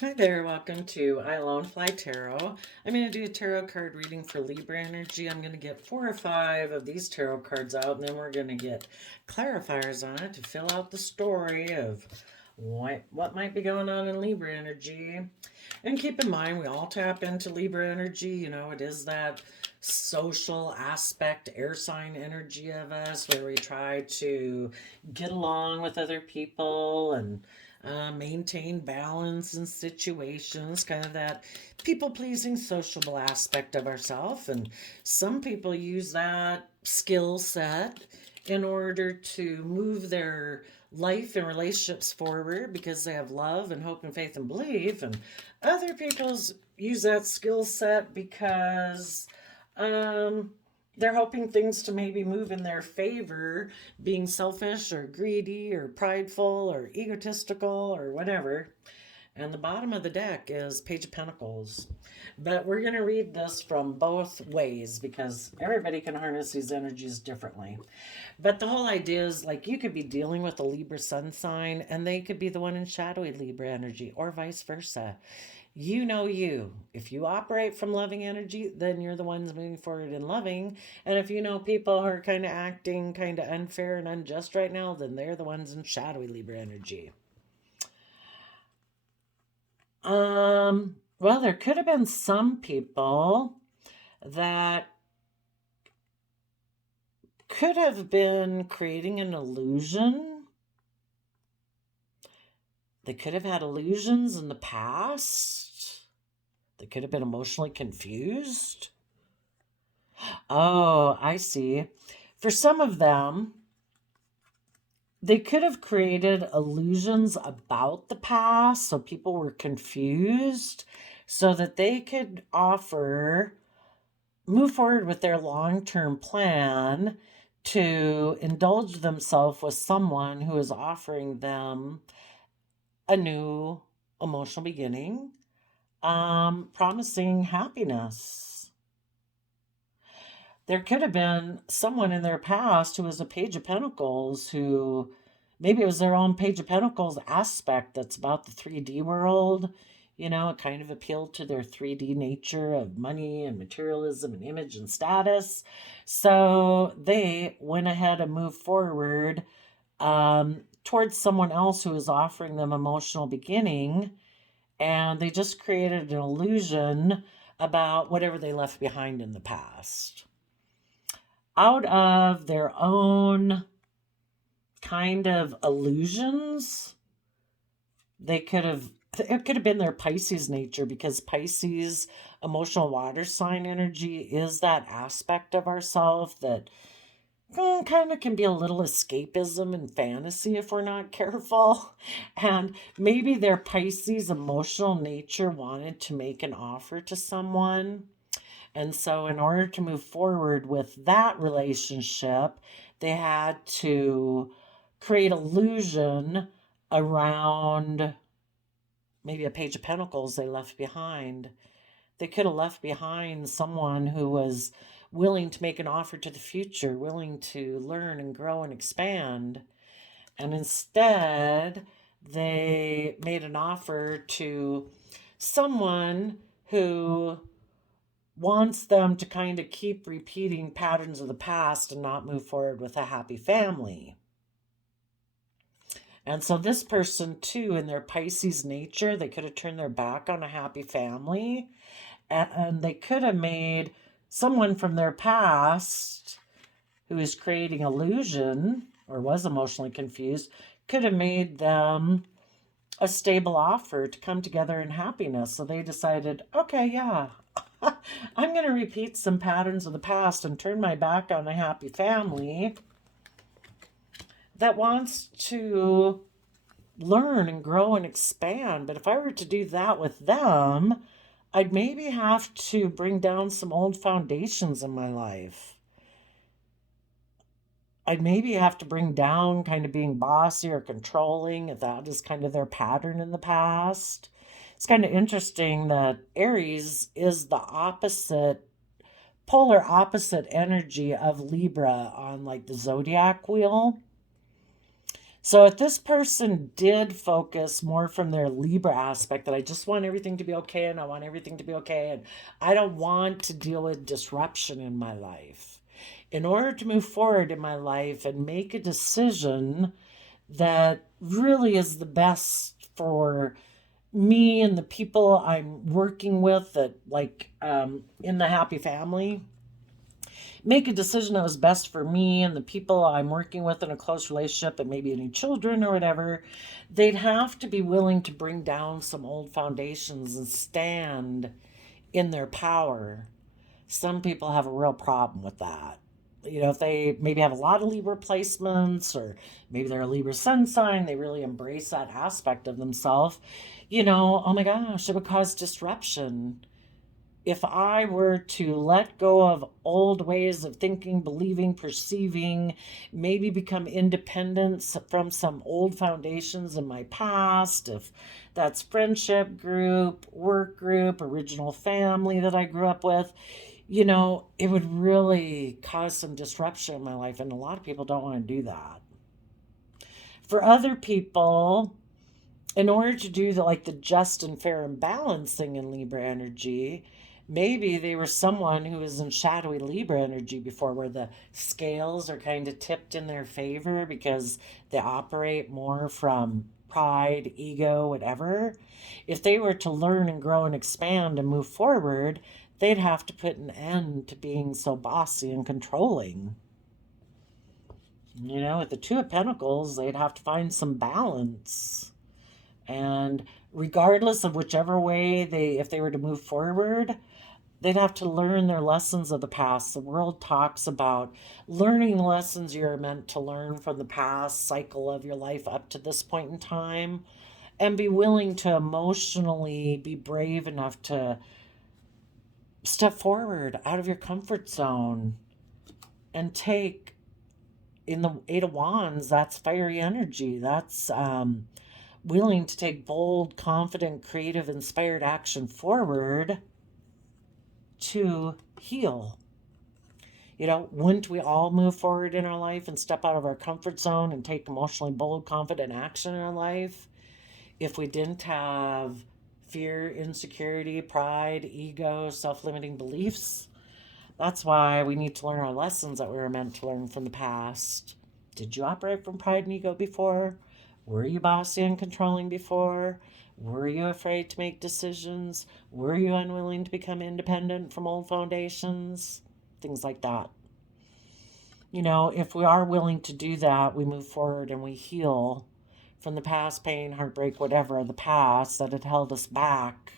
Hi there, welcome to I Alone Fly Tarot. I'm going to do a tarot card reading for Libra energy. I'm going to get 4 or 5 of these tarot cards out, and then we're going to get clarifiers on it to fill out the story of what might be going on in Libra energy. And keep in mind, we all tap into Libra energy. You know, it is that social aspect, air sign energy of us, where we try to get along with other people and maintain balance in situations, kind of that people pleasing sociable aspect of ourselves. And some people use that skill set in order to move their life and relationships forward because they have love and hope and faith and belief. And other people use that skill set because um, they're hoping things to maybe move in their favor, being selfish or greedy or prideful or egotistical or whatever. And the bottom of the deck is Page of Pentacles. But we're going to read this from both ways because everybody can harness these energies differently. But the whole idea is like you could be dealing with a Libra sun sign and they could be the one in shadowy Libra energy or vice versa. You know you. If you operate from loving energy, then you're the ones moving forward in loving. And if you know people who are kind of acting kind of unfair and unjust right now, then they're the ones in shadowy Libra energy. Well, there could have been some people that could have been creating an illusion. They could have had illusions in the past. They could have been emotionally confused. Oh, I see. For some of them, they could have created illusions about the past so people were confused so that they could move forward with their long-term plan to indulge themselves with someone who is offering them a new emotional beginning, promising happiness. There could have been someone in their past who was a Page of Pentacles who maybe it was their own Page of Pentacles aspect that's about the 3D world. You know, it kind of appealed to their 3D nature of money and materialism and image and status. So they went ahead and moved forward towards someone else who was offering them emotional beginning. And they just created an illusion about whatever they left behind in the past out of their own kind of illusions. It could have been their Pisces nature because Pisces emotional water sign energy is that aspect of ourself that kind of can be a little escapism and fantasy if we're not careful. And maybe their Pisces emotional nature wanted to make an offer to someone, and so, in order to move forward with that relationship, they had to create illusion around maybe a Page of Pentacles they left behind. They could have left behind someone who was willing to make an offer to the future, willing to learn and grow and expand. And instead, they made an offer to someone who wants them to kind of keep repeating patterns of the past and not move forward with a happy family. And so this person too, in their Pisces nature, they could have turned their back on a happy family, and they could have made someone from their past who is creating illusion or was emotionally confused, could have made them a stable offer to come together in happiness. So they decided, okay, yeah, I'm going to repeat some patterns of the past and turn my back on a happy family that wants to learn and grow and expand. But if I were to do that with them, I'd maybe have to bring down some old foundations in my life. I'd maybe have to bring down kind of being bossy or controlling, if that is kind of their pattern in the past. It's kind of interesting that Aries is the opposite, polar opposite energy of Libra on like the zodiac wheel. So if this person did focus more from their Libra aspect, that I just want everything to be okay and I want everything to be okay and I don't want to deal with disruption in my life. In order to move forward in my life and make a decision that really is the best for me and the people I'm working with, that in the happy family, make a decision that was best for me and the people I'm working with in a close relationship, and maybe any children or whatever, they'd have to be willing to bring down some old foundations and stand in their power. Some people have a real problem with that. If they maybe have a lot of Libra placements, or maybe they're a Libra sun sign, they really embrace that aspect of themselves. Oh my gosh, it would cause disruption if I were to let go of old ways of thinking, believing, perceiving, maybe become independent from some old foundations in my past, if that's friendship group, work group, original family that I grew up with, it would really cause some disruption in my life. And a lot of people don't want to do that. For other people, in order to do the just and fair and balanced thing in Libra energy, maybe they were someone who was in shadowy Libra energy before, where the scales are kind of tipped in their favor because they operate more from pride, ego, whatever. If they were to learn and grow and expand and move forward, they'd have to put an end to being so bossy and controlling. With the Two of Pentacles, they'd have to find some balance. And regardless of whichever way if they were to move forward, they'd have to learn their lessons of the past. The world talks about learning the lessons you're meant to learn from the past cycle of your life up to this point in time, and be willing to emotionally be brave enough to step forward out of your comfort zone and take, in the Eight of Wands, that's fiery energy. That's willing to take bold, confident, creative, inspired action forward to heal. Wouldn't we all move forward in our life and step out of our comfort zone and take emotionally bold, confident action in our life if we didn't have fear, insecurity, pride, ego, self-limiting beliefs? That's why we need to learn our lessons that we were meant to learn from the past. Did you operate from pride and ego before? Were you bossy and controlling before? Were you afraid to make decisions? Were you unwilling to become independent from old foundations? Things like that. If we are willing to do that, we move forward and we heal from the past, pain, heartbreak, whatever of the past that had held us back.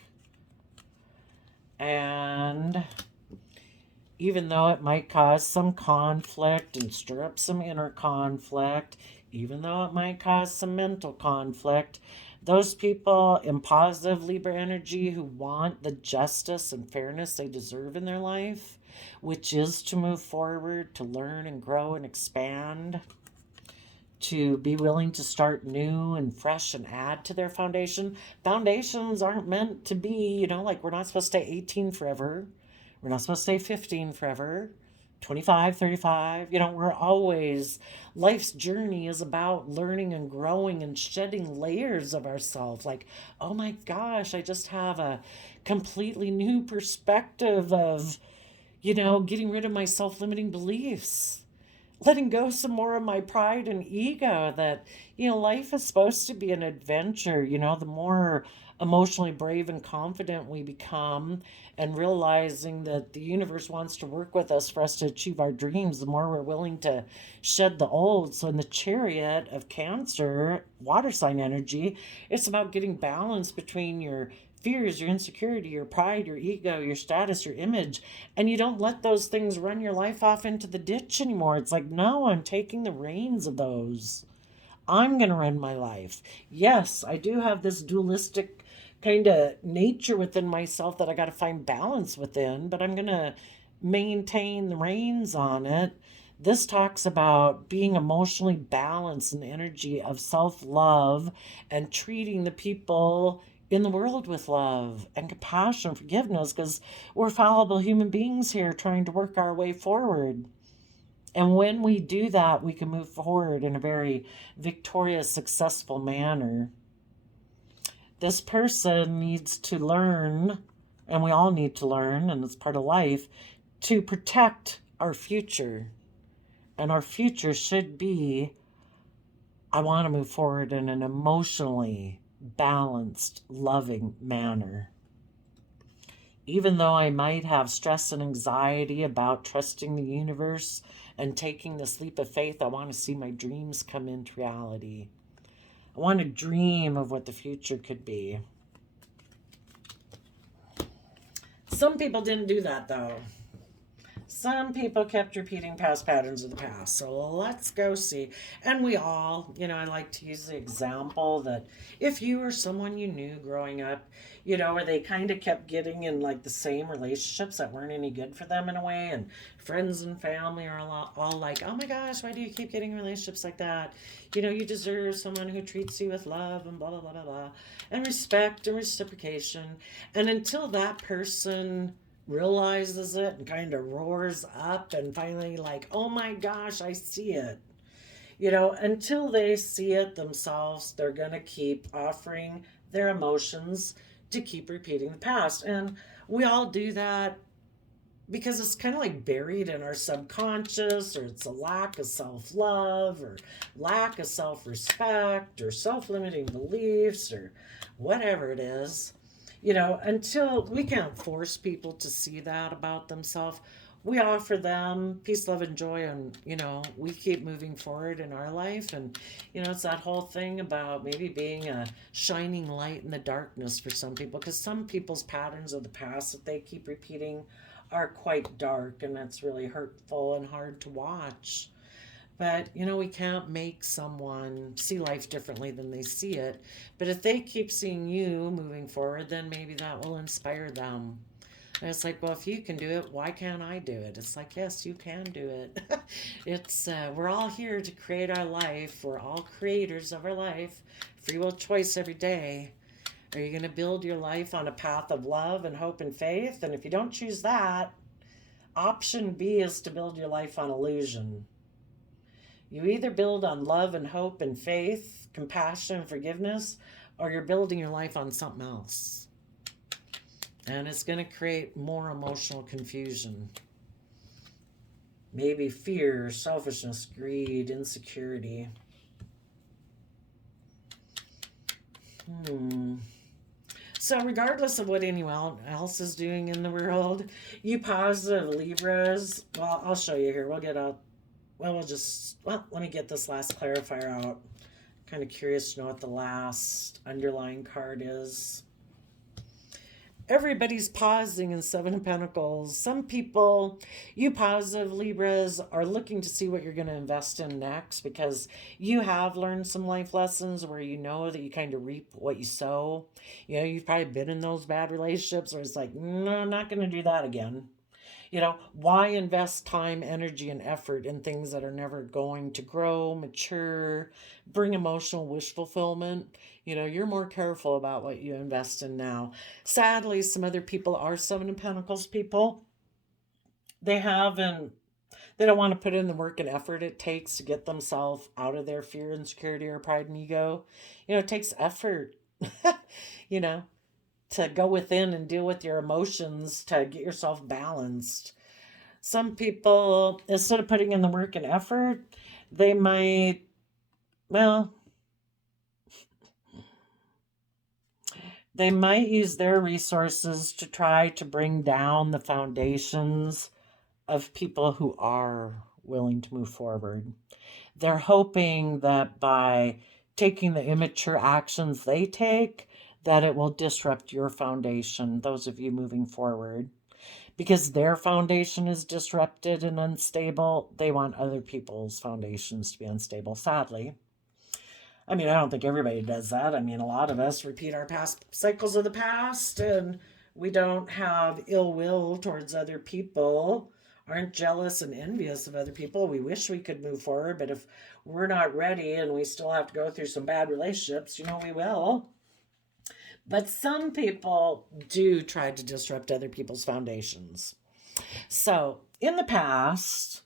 And even though it might cause some conflict and stir up some inner conflict, even though it might cause some mental conflict, those people in positive Libra energy who want the justice and fairness they deserve in their life, which is to move forward, to learn and grow and expand, to be willing to start new and fresh and add to their foundation. Foundations aren't meant to be, we're not supposed to stay 18 forever. We're not supposed to stay 15 forever, 25, 35. We're always, life's journey is about learning and growing and shedding layers of ourselves. Oh my gosh, I just have a completely new perspective of, getting rid of my self-limiting beliefs. Letting go some more of my pride and ego, that, life is supposed to be an adventure. The more emotionally brave and confident we become, and realizing that the universe wants to work with us for us to achieve our dreams, the more we're willing to shed the old. So in the Chariot of Cancer, water sign energy, it's about getting balance between your fears, your insecurity, your pride, your ego, your status, your image, and you don't let those things run your life off into the ditch anymore. It's no, I'm taking the reins of those. I'm going to run my life. Yes, I do have this dualistic kind of nature within myself that I got to find balance within, but I'm going to maintain the reins on it. This talks about being emotionally balanced in the energy of self-love and treating the people in the world with love and compassion and forgiveness, because we're fallible human beings here trying to work our way forward. And when we do that, we can move forward in a very victorious, successful manner. This person needs to learn, and we all need to learn, and it's part of life, to protect our future. And our future should be, I want to move forward in an emotionally balanced, loving manner. Even though I might have stress and anxiety about trusting the universe and taking this leap of faith, I want to see my dreams come into reality. I want to dream of what the future could be. Some people didn't do that, though. Some people kept repeating past patterns of the past. So let's go see. And we all, I like to use the example that if you or someone you knew growing up, where they kind of kept getting in like the same relationships that weren't any good for them in a way, and friends and family are all like, oh my gosh, why do you keep getting relationships like that? You deserve someone who treats you with love and blah, blah, blah, blah, blah, and respect and reciprocation. And until that person realizes it and kind of roars up and finally like, oh my gosh, I see it. Until they see it themselves, they're going to keep offering their emotions to keep repeating the past. And we all do that because it's kind of like buried in our subconscious, or it's a lack of self-love or lack of self-respect or self-limiting beliefs or whatever it is. Until we can't force people to see that about themselves, we offer them peace, love, and joy, and, we keep moving forward in our life. And, it's that whole thing about maybe being a shining light in the darkness for some people, because some people's patterns of the past that they keep repeating are quite dark, and that's really hurtful and hard to watch. But, we can't make someone see life differently than they see it. But if they keep seeing you moving forward, then maybe that will inspire them. And it's like, well, if you can do it, why can't I do it? It's like, yes, you can do it. We're all here to create our life. We're all creators of our life. Free will choice every day. Are you going to build your life on a path of love and hope and faith? And if you don't choose that, option B is to build your life on illusion. You either build on love and hope and faith, compassion and forgiveness, or you're building your life on something else. And it's going to create more emotional confusion. Maybe fear, selfishness, greed, insecurity. So regardless of what anyone else is doing in the world, you positive Libras, well, I'll show you here. We'll get out. Well, let me get this last clarifier out. Kind of curious to know what the last underlying card is. Everybody's pausing in Seven of Pentacles. Some people, you positive Libras, are looking to see what you're going to invest in next, because you have learned some life lessons where you know that you kind of reap what you sow. You've probably been in those bad relationships where it's like, no, I'm not going to do that again. Why invest time, energy, and effort in things that are never going to grow, mature, bring emotional wish fulfillment? You're more careful about what you invest in now. Sadly, some other people are Seven of Pentacles people. They don't want to put in the work and effort it takes to get themselves out of their fear, insecurity, or pride and ego. It takes effort, to go within and deal with your emotions to get yourself balanced. Some people, instead of putting in the work and effort, they might, they might use their resources to try to bring down the foundations of people who are willing to move forward. They're hoping that by taking the immature actions they take, that it will disrupt your foundation, those of you moving forward. Because their foundation is disrupted and unstable, they want other people's foundations to be unstable, sadly. I don't think everybody does that. A lot of us repeat our past cycles of the past, and we don't have ill will towards other people, aren't jealous and envious of other people. We wish we could move forward, but if we're not ready and we still have to go through some bad relationships, we will. But some people do try to disrupt other people's foundations. So, in the past,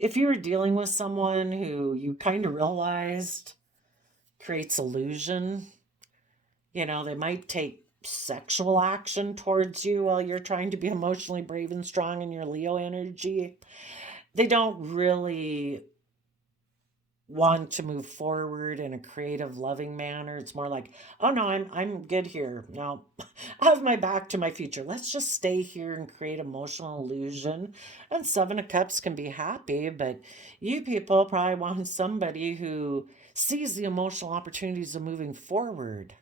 if you were dealing with someone who you kind of realized creates illusion, they might take sexual action towards you while you're trying to be emotionally brave and strong in your Leo energy. They don't really want to move forward in a creative, loving manner. It's more like, oh no, I'm good here. No, I have my back to my future. Let's just stay here and create emotional illusion. And Seven of Cups can be happy, but you people probably want somebody who sees the emotional opportunities of moving forward,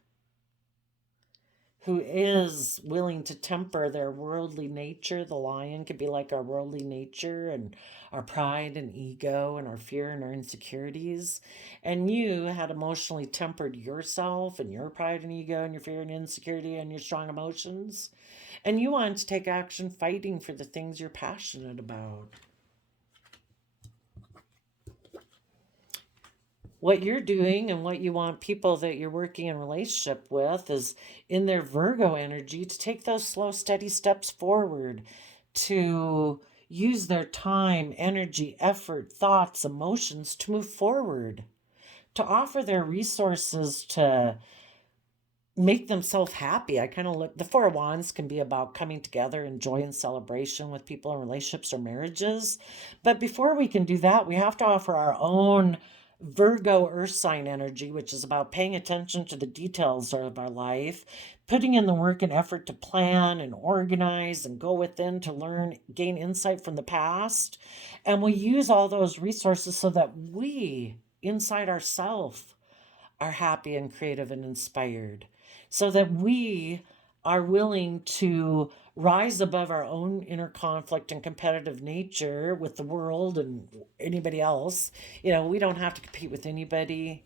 who is willing to temper their worldly nature. The lion could be like our worldly nature and our pride and ego and our fear and our insecurities. And you had emotionally tempered yourself and your pride and ego and your fear and insecurity and your strong emotions. And you want to take action fighting for the things you're passionate about. What you're doing and what you want people that you're working in relationship with is in their Virgo energy to take those slow, steady steps forward, to use their time, energy, effort, thoughts, emotions to move forward, to offer their resources to make themselves happy. I kind of look, the Four of Wands can be about coming together and joy and celebration with people in relationships or marriages. But before we can do that, we have to offer our own Virgo earth sign energy, which is about paying attention to the details of our life, putting in the work and effort to plan and organize and go within to learn, gain insight from the past. And we use all those resources so that we, inside ourselves, are happy and creative and inspired, so that we are willing to rise above our own inner conflict and competitive nature with the world and anybody else. We don't have to compete with anybody.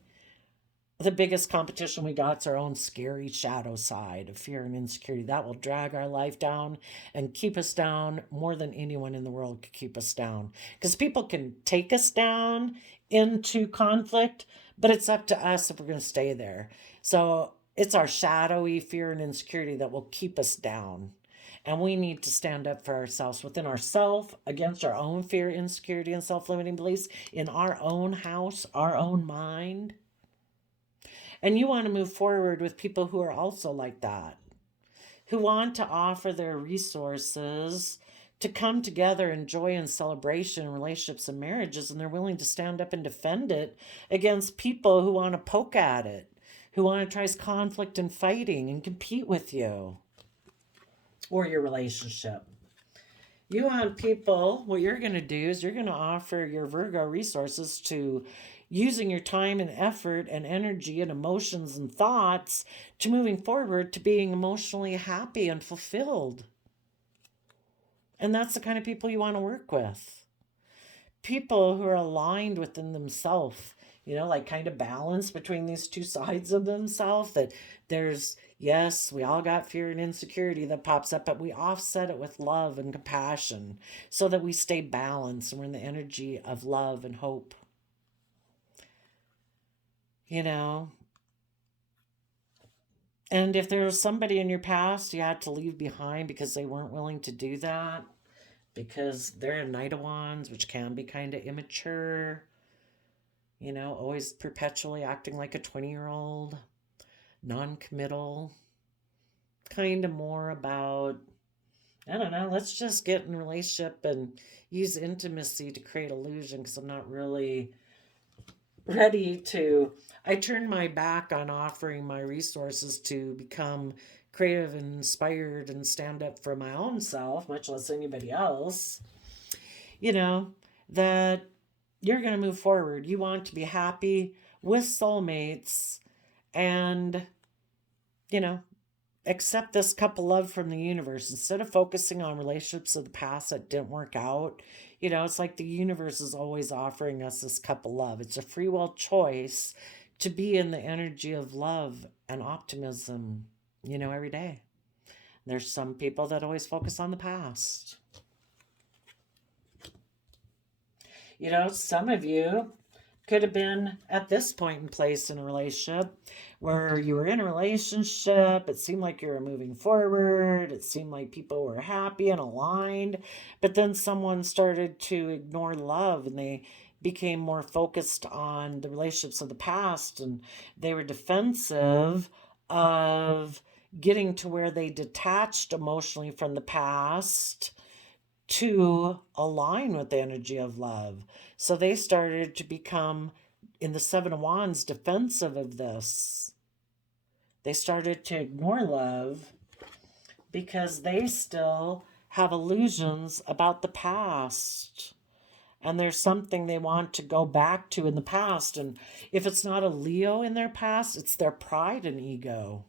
The biggest competition we got is our own scary shadow side of fear and insecurity. That will drag our life down and keep us down more than anyone in the world could keep us down. Because people can take us down into conflict, but it's up to us if we're going to stay there. So it's our shadowy fear and insecurity that will keep us down. And we need to stand up for ourselves within ourselves, against our own fear, insecurity, and self-limiting beliefs, in our own house, our own mind. And you want to move forward with people who are also like that, who want to offer their resources to come together in joy and celebration in relationships and marriages, and they're willing to stand up and defend it against people who want to poke at it, who want to try conflict and fighting and compete with you or your relationship. You want people, what you're going to do is you're going to offer your Virgo resources to using your time and effort and energy and emotions and thoughts to moving forward to being emotionally happy and fulfilled. And that's the kind of people you want to work with. People who are aligned within themselves, like kind of balance between these two sides of themselves. That there's, yes, we all got fear and insecurity that pops up, but we offset it with love and compassion so that we stay balanced and we're in the energy of love and hope. And if there was somebody in your past you had to leave behind because they weren't willing to do that, because they're a Knight of Wands, which can be kind of immature, always perpetually acting like a 20-year-old, non-committal, kind of more about, I don't know, let's just get in a relationship and use intimacy to create illusion because I'm not really ready to. I turned my back on offering my resources to become creative and inspired and stand up for my own self, much less anybody else. That you're going to move forward. You want to be happy with soulmates and, accept this cup of love from the universe instead of focusing on relationships of the past that didn't work out. It's like the universe is always offering us this cup of love. It's a free will choice to be in the energy of love and optimism, every day. There's some people that always focus on the past. Some of you could have been at this point in place in a relationship where you were in a relationship. It seemed like you were moving forward. It seemed like people were happy and aligned. But then someone started to ignore love, and they became more focused on the relationships of the past, and they were defensive of getting to where they detached emotionally from the past to align with the energy of love. So they started to become, in the Seven of Wands, defensive of this. They started to ignore love because they still have illusions about the past. And there's something they want to go back to in the past. And if it's not a Leo in their past, it's their pride and ego.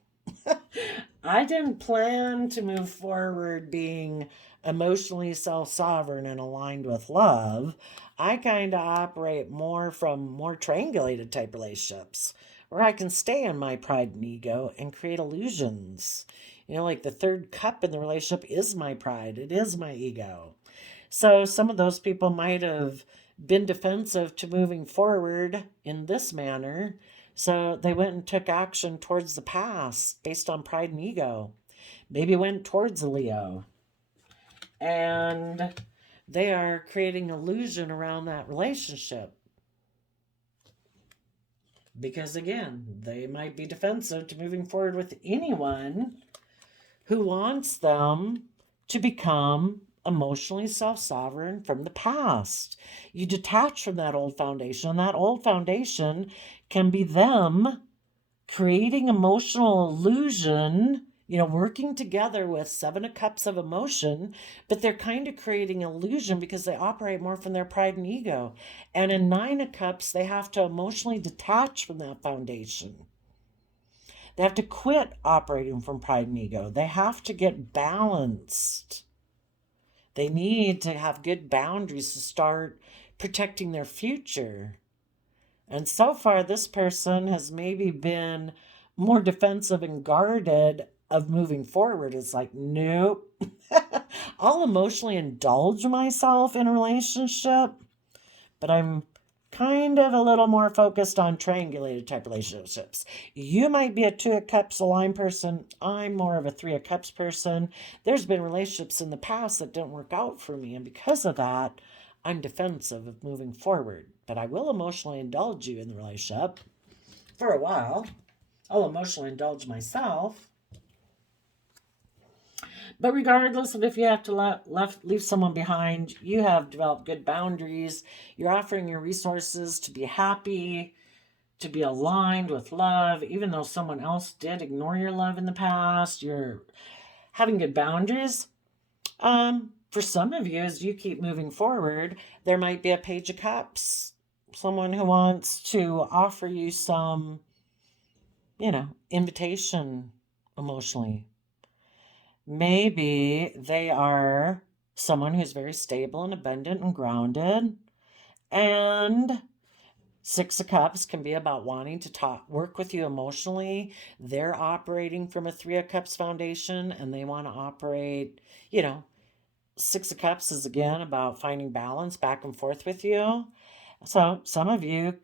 I didn't plan to move forward being emotionally self-sovereign and aligned with love. I kind of operate more from more triangulated type relationships where I can stay in my pride and ego and create illusions. Like the third cup in the relationship is my pride. It is my ego. So some of those people might have been defensive to moving forward in this manner. So they went and took action towards the past based on pride and ego. Maybe went towards a Leo. And they are creating illusion around that relationship. Because again, they might be defensive to moving forward with anyone who wants them to become emotionally self-sovereign from the past. You detach from that old foundation, and that old foundation can be them creating emotional illusion, working together with Seven of Cups of emotion, but they're kind of creating illusion because they operate more from their pride and ego. And in Nine of Cups, they have to emotionally detach from that foundation. They have to quit operating from pride and ego. They have to get balanced. They need to have good boundaries to start protecting their future. And so far, this person has maybe been more defensive and guarded of moving forward. It's like, nope. I'll emotionally indulge myself in a relationship, but I'm kind of a little more focused on triangulated type relationships. You might be a Two of Cups aligned person. I'm more of a Three of Cups person. There's been relationships in the past that didn't work out for me, and because of that, I'm defensive of moving forward. But I will emotionally indulge you in the relationship for a while. I'll emotionally indulge myself. But regardless of if you have to leave someone behind, you have developed good boundaries. You're offering your resources to be happy, to be aligned with love, even though someone else did ignore your love in the past. You're having good boundaries. For some of you, as you keep moving forward, there might be a Page of Cups. Someone who wants to offer you some, invitation emotionally. Maybe they are someone who's very stable and abundant and grounded. And Six of Cups can be about wanting to work with you emotionally. They're operating from a Three of Cups foundation, and they want to operate, Six of Cups is again about finding balance back and forth with you. So some of you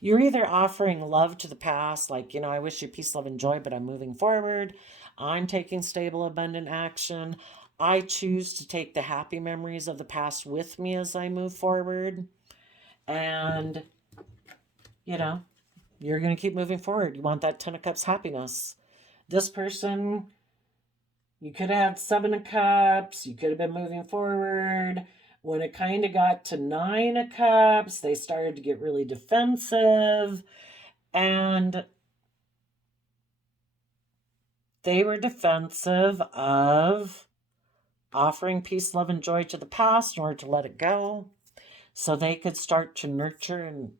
you're either offering love to the past, like, I wish you peace, love, and joy, but I'm moving forward. I'm taking stable, abundant action. I choose to take the happy memories of the past with me as I move forward. And, you're going to keep moving forward. You want that Ten of Cups happiness. This person, you could have had Seven of Cups. You could have been moving forward. When it kind of got to Nine of Cups, they started to get really defensive. And they were defensive of offering peace, love, and joy to the past in order to let it go. So they could start to nurture and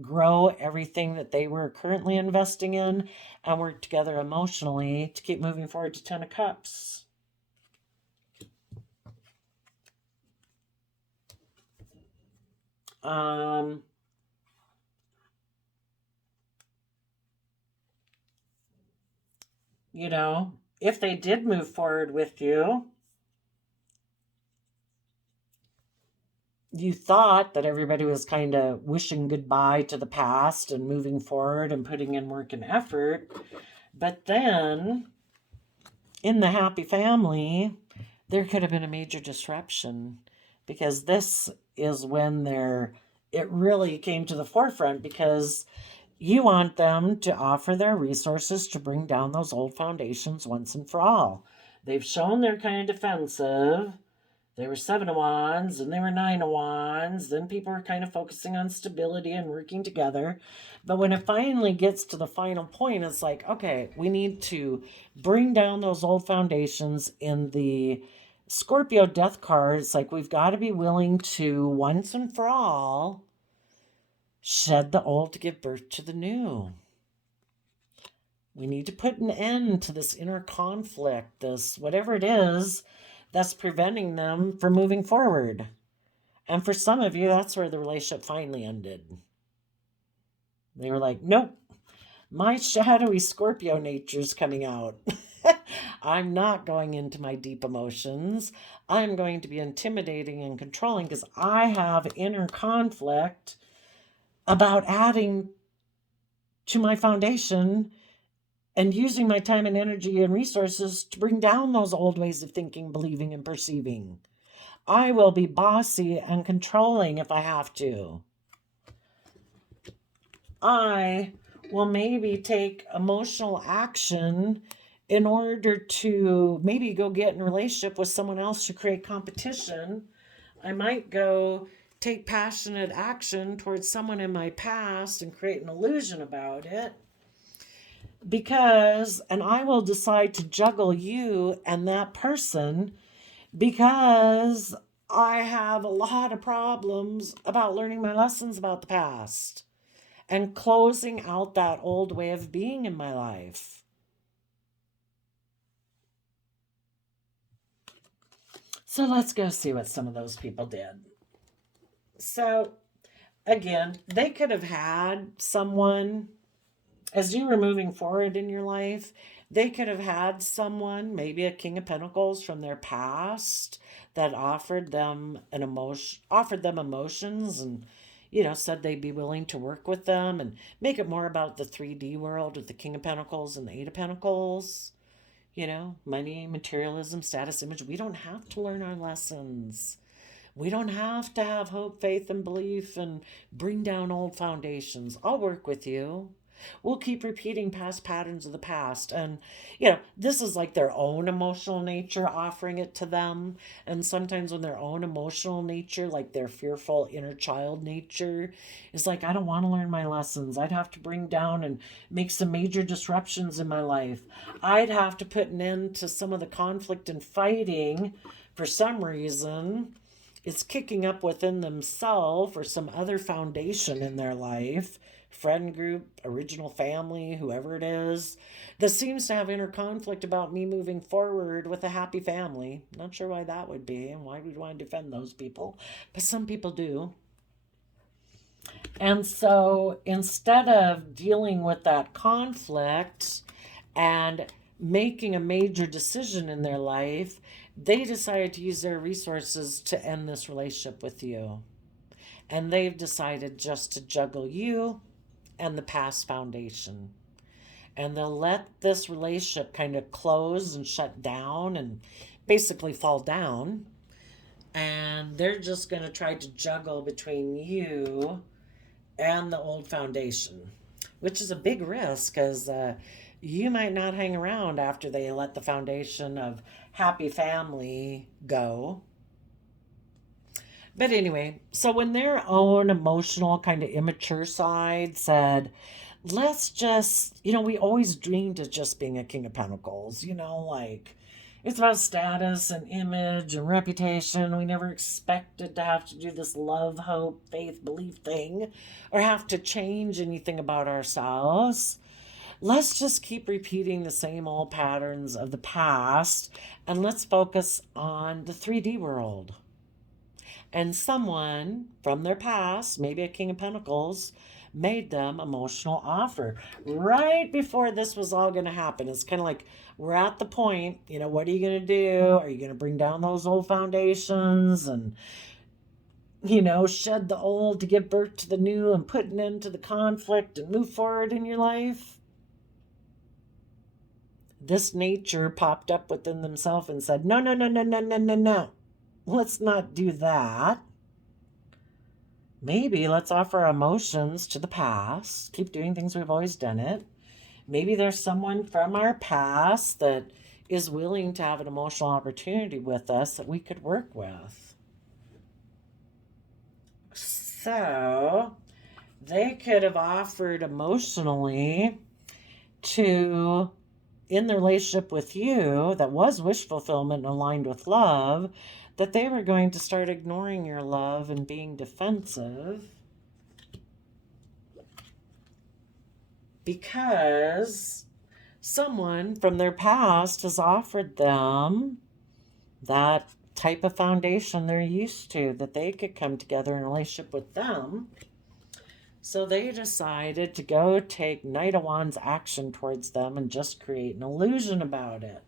grow everything that they were currently investing in and work together emotionally to keep moving forward to Ten of Cups. If they did move forward with you, you thought that everybody was kind of wishing goodbye to the past and moving forward and putting in work and effort. But then in the happy family, there could have been a major disruption, because this is when it really came to the forefront, because you want them to offer their resources to bring down those old foundations once and for all. They've shown they're kind of defensive. They were 7 of Wands and they were 9 of Wands. Then people were kind of focusing on stability and working together. But when it finally gets to the final point, it's like, okay, we need to bring down those old foundations. In the Scorpio death card, it's like we've got to be willing to, once and for all, shed the old to give birth to the new. We need to put an end to this inner conflict, this whatever it is that's preventing them from moving forward. And for some of you, that's where the relationship finally ended. They were like, nope, my shadowy Scorpio nature's coming out. I'm not going into my deep emotions. I'm going to be intimidating and controlling because I have inner conflict about adding to my foundation and using my time and energy and resources to bring down those old ways of thinking, believing, and perceiving. I will be bossy and controlling if I have to. I will maybe take emotional action in order to maybe go get in a relationship with someone else to create competition. I might go take passionate action towards someone in my past and create an illusion about it. And I will decide to juggle you and that person because I have a lot of problems about learning my lessons about the past and closing out that old way of being in my life. So let's go see what some of those people did. So again, they could have had someone, as you were moving forward in your life, they could have had someone, maybe a King of Pentacles from their past, that offered them emotions, and said they'd be willing to work with them and make it more about the 3D world with the King of Pentacles and the Eight of Pentacles. Money, materialism, status, image. We don't have to learn our lessons. We don't have to have hope, faith, and belief and bring down old foundations. I'll work with you. We'll keep repeating past patterns of the past. And, this is like their own emotional nature offering it to them. And sometimes when their own emotional nature, like their fearful inner child nature, is like, I don't want to learn my lessons. I'd have to bring down and make some major disruptions in my life. I'd have to put an end to some of the conflict and fighting for some reason. It's kicking up within themselves or some other foundation in their life, friend group, original family, whoever it is, that seems to have inner conflict about me moving forward with a happy family. Not sure why that would be and why we'd want to defend those people, but some people do. And so instead of dealing with that conflict and making a major decision in their life, they decided to use their resources to end this relationship with you. And they've decided just to juggle you and the past foundation. And they'll let this relationship kind of close and shut down and basically fall down. And they're just going to try to juggle between you and the old foundation, which is a big risk because you might not hang around after they let the foundation of happy family go. But anyway, so when their own emotional kind of immature side said, let's just, we always dreamed of just being a King of Pentacles, like it's about status and image and reputation. We never expected to have to do this love, hope, faith, belief thing or have to change anything about ourselves. Let's just keep repeating the same old patterns of the past and let's focus on the 3D world. And someone from their past, maybe a King of Pentacles, made them emotional offer right before this was all going to happen. It's kind of like we're at the point, what are you going to do? Are you going to bring down those old foundations? And shed the old to give birth to the new and put an end to the conflict and move forward in your life. This nature popped up within themselves and said, no, no, no, no, no, no, no, no. Let's not do that. Maybe let's offer our emotions to the past. Keep doing things we've always done it. Maybe there's someone from our past that is willing to have an emotional opportunity with us that we could work with. So they could have offered emotionally to, in the relationship with you that was wish fulfillment and aligned with love, that they were going to start ignoring your love and being defensive because someone from their past has offered them that type of foundation they're used to, that they could come together in a relationship with them. So they decided to go take Knight of Wands action towards them and just create an illusion about it.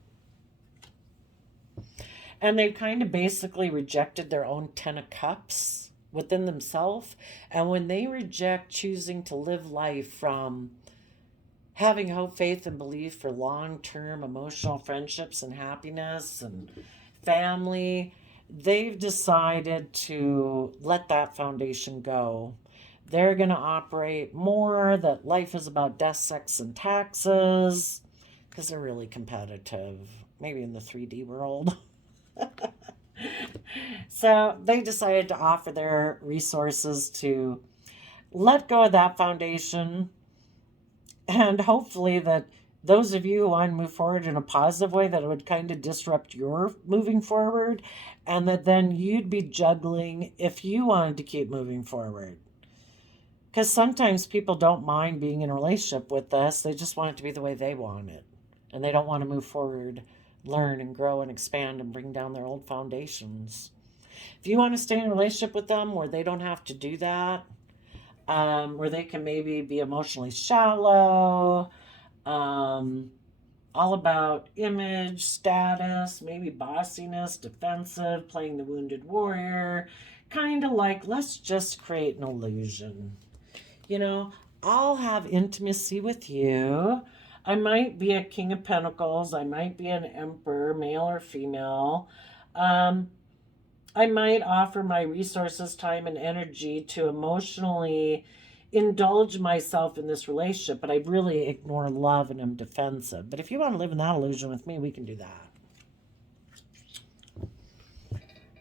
And they kind of basically rejected their own Ten of Cups within themselves. And when they reject choosing to live life from having hope, faith, and belief for long-term emotional friendships and happiness and family, they've decided to let that foundation go. They're going to operate more that life is about death, sex, and taxes because they're really competitive, maybe in the 3D world. So they decided to offer their resources to let go of that foundation, and hopefully that those of you who want to move forward in a positive way, that it would kind of disrupt your moving forward, and that then you'd be juggling if you wanted to keep moving forward. Because sometimes people don't mind being in a relationship with us. They just want it to be the way they want it. And they don't want to move forward, learn and grow and expand and bring down their old foundations. If you want to stay in a relationship with them where they don't have to do that, where they can maybe be emotionally shallow, all about image, status, maybe bossiness, defensive, playing the wounded warrior, kind of like, let's just create an illusion. I'll have intimacy with you. I might be a King of Pentacles. I might be an Emperor, male or female. I might offer my resources, time, and energy to emotionally indulge myself in this relationship, but I really ignore love and I'm defensive. But if you want to live in that illusion with me, we can do that.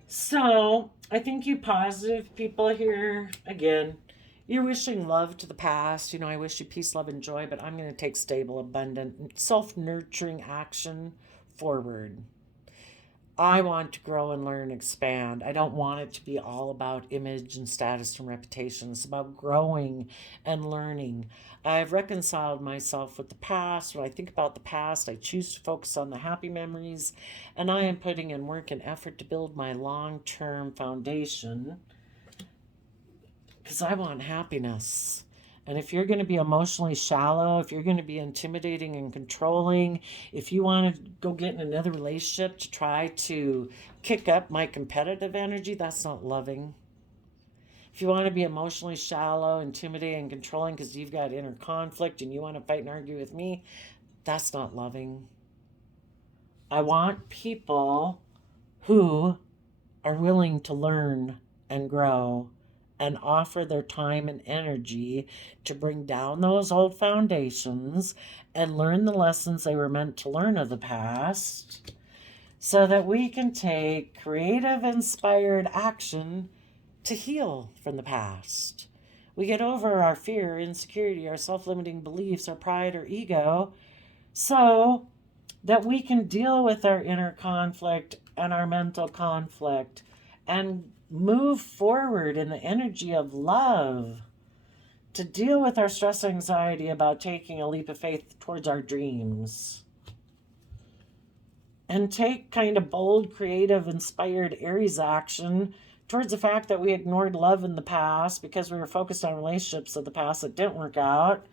So I think you positive people here, again, you're wishing love to the past. I wish you peace, love, and joy, but I'm going to take stable, abundant, self-nurturing action forward. I want to grow and learn, expand. I don't want it to be all about image and status and reputation. It's about growing and learning. I've reconciled myself with the past. When I think about the past, I choose to focus on the happy memories, and I am putting in work and effort to build my long-term foundation because I want happiness. And if you're going to be emotionally shallow, if you're going to be intimidating and controlling, if you want to go get in another relationship to try to kick up my competitive energy, that's not loving. If you want to be emotionally shallow, intimidating, and controlling because you've got inner conflict and you want to fight and argue with me, that's not loving. I want people who are willing to learn and grow and offer their time and energy to bring down those old foundations and learn the lessons they were meant to learn of the past so that we can take creative, inspired action to heal from the past. We get over our fear, insecurity, our self-limiting beliefs, our pride, or ego, so that we can deal with our inner conflict and our mental conflict and move forward in the energy of love to deal with our stress and anxiety about taking a leap of faith towards our dreams. And take kind of bold, creative, inspired Aries action towards the fact that we ignored love in the past because we were focused on relationships of the past that didn't work out.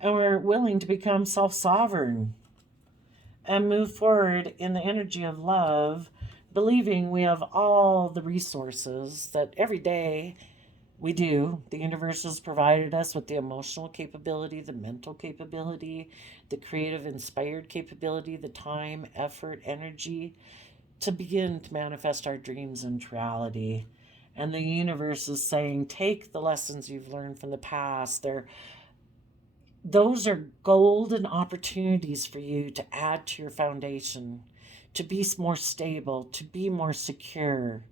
And we're willing to become self-sovereign and move forward in the energy of love, believing we have all the resources that every day we do. The universe has provided us with the emotional capability, the mental capability, the creative, inspired capability, the time, effort, energy to begin to manifest our dreams into reality. And the universe is saying, take the lessons you've learned from the past. Those are golden opportunities for you to add to your foundation, to be more stable, to be more secure.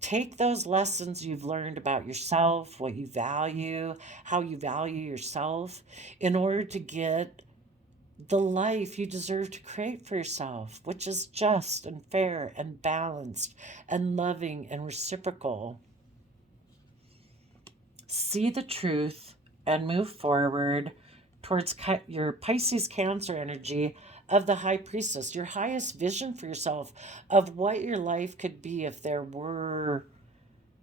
Take those lessons you've learned about yourself, what you value, how you value yourself, in order to get the life you deserve to create for yourself, which is just and fair and balanced and loving and reciprocal. See the truth and move forward towards your Pisces Cancer energy of the High Priestess, your highest vision for yourself of what your life could be if there were,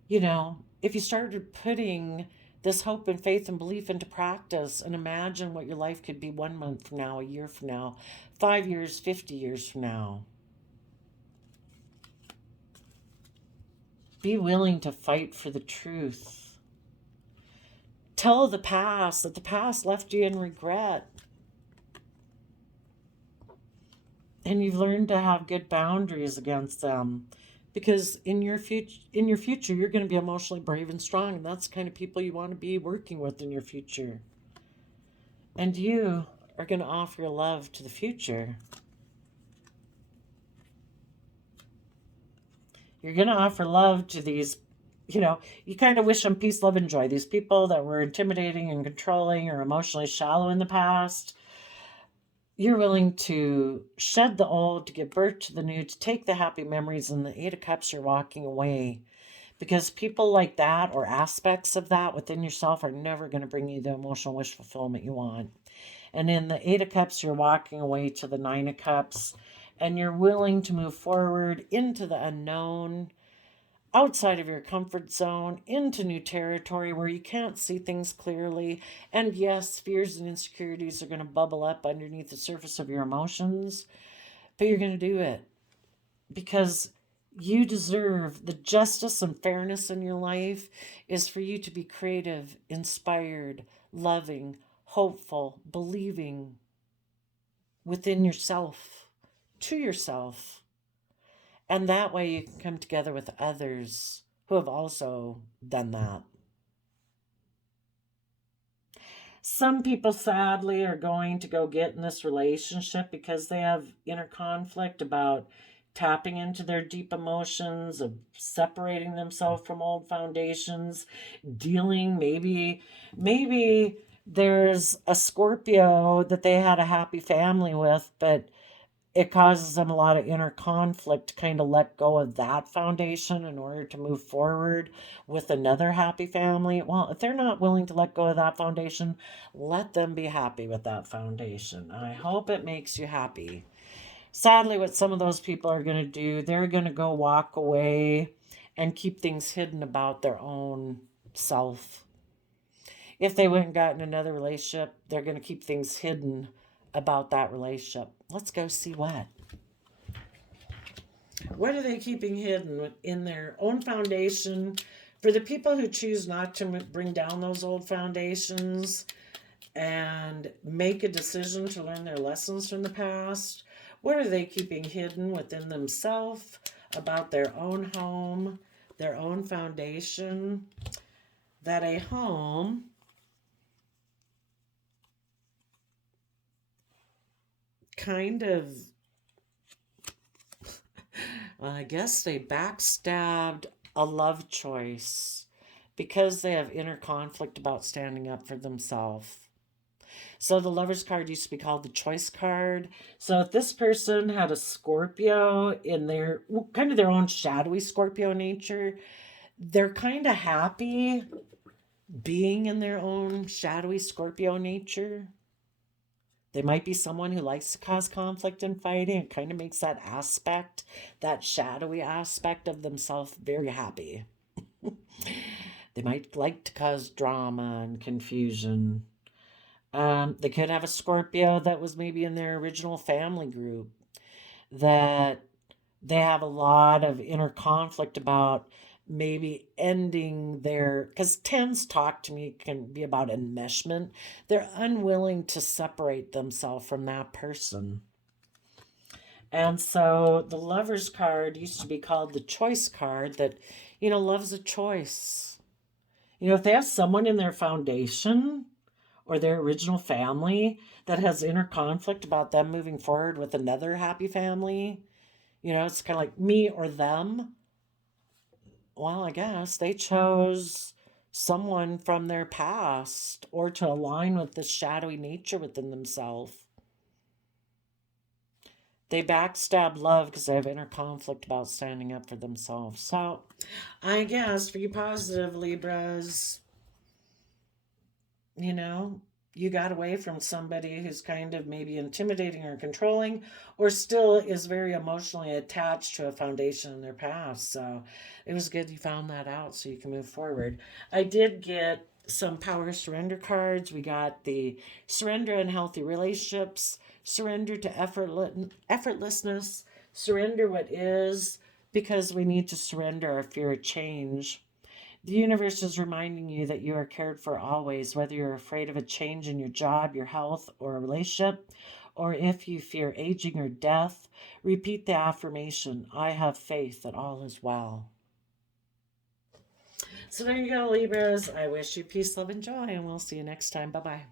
if you started putting this hope and faith and belief into practice and imagine what your life could be 1 month from now, a year from now, 5 years, 50 years from now. Be willing to fight for the truth. Tell the past that the past left you in regret. And you've learned to have good boundaries against them. Because in your future, you're going to be emotionally brave and strong. And that's the kind of people you want to be working with in your future. And you are going to offer your love to the future. You're going to offer love to these, you kind of wish them peace, love, and joy. These people that were intimidating and controlling or emotionally shallow in the past. You're willing to shed the old, to give birth to the new, to take the happy memories, and the Eight of Cups, you're walking away. Because people like that or aspects of that within yourself are never going to bring you the emotional wish fulfillment you want. And in the Eight of Cups, you're walking away to the Nine of Cups, and you're willing to move forward into the unknown, outside of your comfort zone, into new territory where you can't see things clearly. And yes, fears and insecurities are going to bubble up underneath the surface of your emotions, but you're going to do it because you deserve the justice and fairness in your life is for you to be creative, inspired, loving, hopeful, believing within yourself, to yourself. And that way you can come together with others who have also done that. Some people sadly are going to go get in this relationship because they have inner conflict about tapping into their deep emotions, of separating themselves from old foundations, dealing maybe there's a Scorpio that they had a happy family with, but it causes them a lot of inner conflict to kind of let go of that foundation in order to move forward with another happy family. Well, if they're not willing to let go of that foundation, let them be happy with that foundation. I hope it makes you happy. Sadly, what some of those people are going to do, they're going to go walk away and keep things hidden about their own self. If they went and got in another relationship, they're going to keep things hidden about that relationship. Let's go see what. What are they keeping hidden in their own foundation? For the people who choose not to bring down those old foundations and make a decision to learn their lessons from the past, what are they keeping hidden within themselves about their own home, their own foundation? That a home kind of, well, I guess they backstabbed a love choice because they have inner conflict about standing up for themselves. So the Lover's card used to be called the Choice card. So if this person had a Scorpio in their kind of their own shadowy Scorpio nature, they're kind of happy being in their own shadowy Scorpio nature. They might be someone who likes to cause conflict and fighting. It kind of makes that aspect, that shadowy aspect of themselves, very happy. They might like to cause drama and confusion. They could have a Scorpio that was maybe in their original family group that They have a lot of inner conflict about maybe ending their, because tens talk to me can be about enmeshment. They're unwilling to separate themselves from that person. And so the lover's card used to be called the choice card, that, love's a choice. If they have someone in their foundation or their original family that has inner conflict about them moving forward with another happy family, it's kind of like me or them. Well, I guess they chose someone from their past or to align with the shadowy nature within themselves. They backstab love because they have inner conflict about standing up for themselves. So, I guess for you positive Libras, you know, you got away from somebody who's kind of maybe intimidating or controlling, or still is very emotionally attached to a foundation in their past. So it was good you found that out so you can move forward. I did get some power surrender cards. We got the surrender in healthy relationships, surrender to effortlessness, surrender what is, because we need to surrender our fear of change. The universe is reminding you that you are cared for always, whether you're afraid of a change in your job, your health, or a relationship, or if you fear aging or death. Repeat the affirmation, I have faith that all is well. So there you go, Libras. I wish you peace, love, and joy, and we'll see you next time. Bye bye.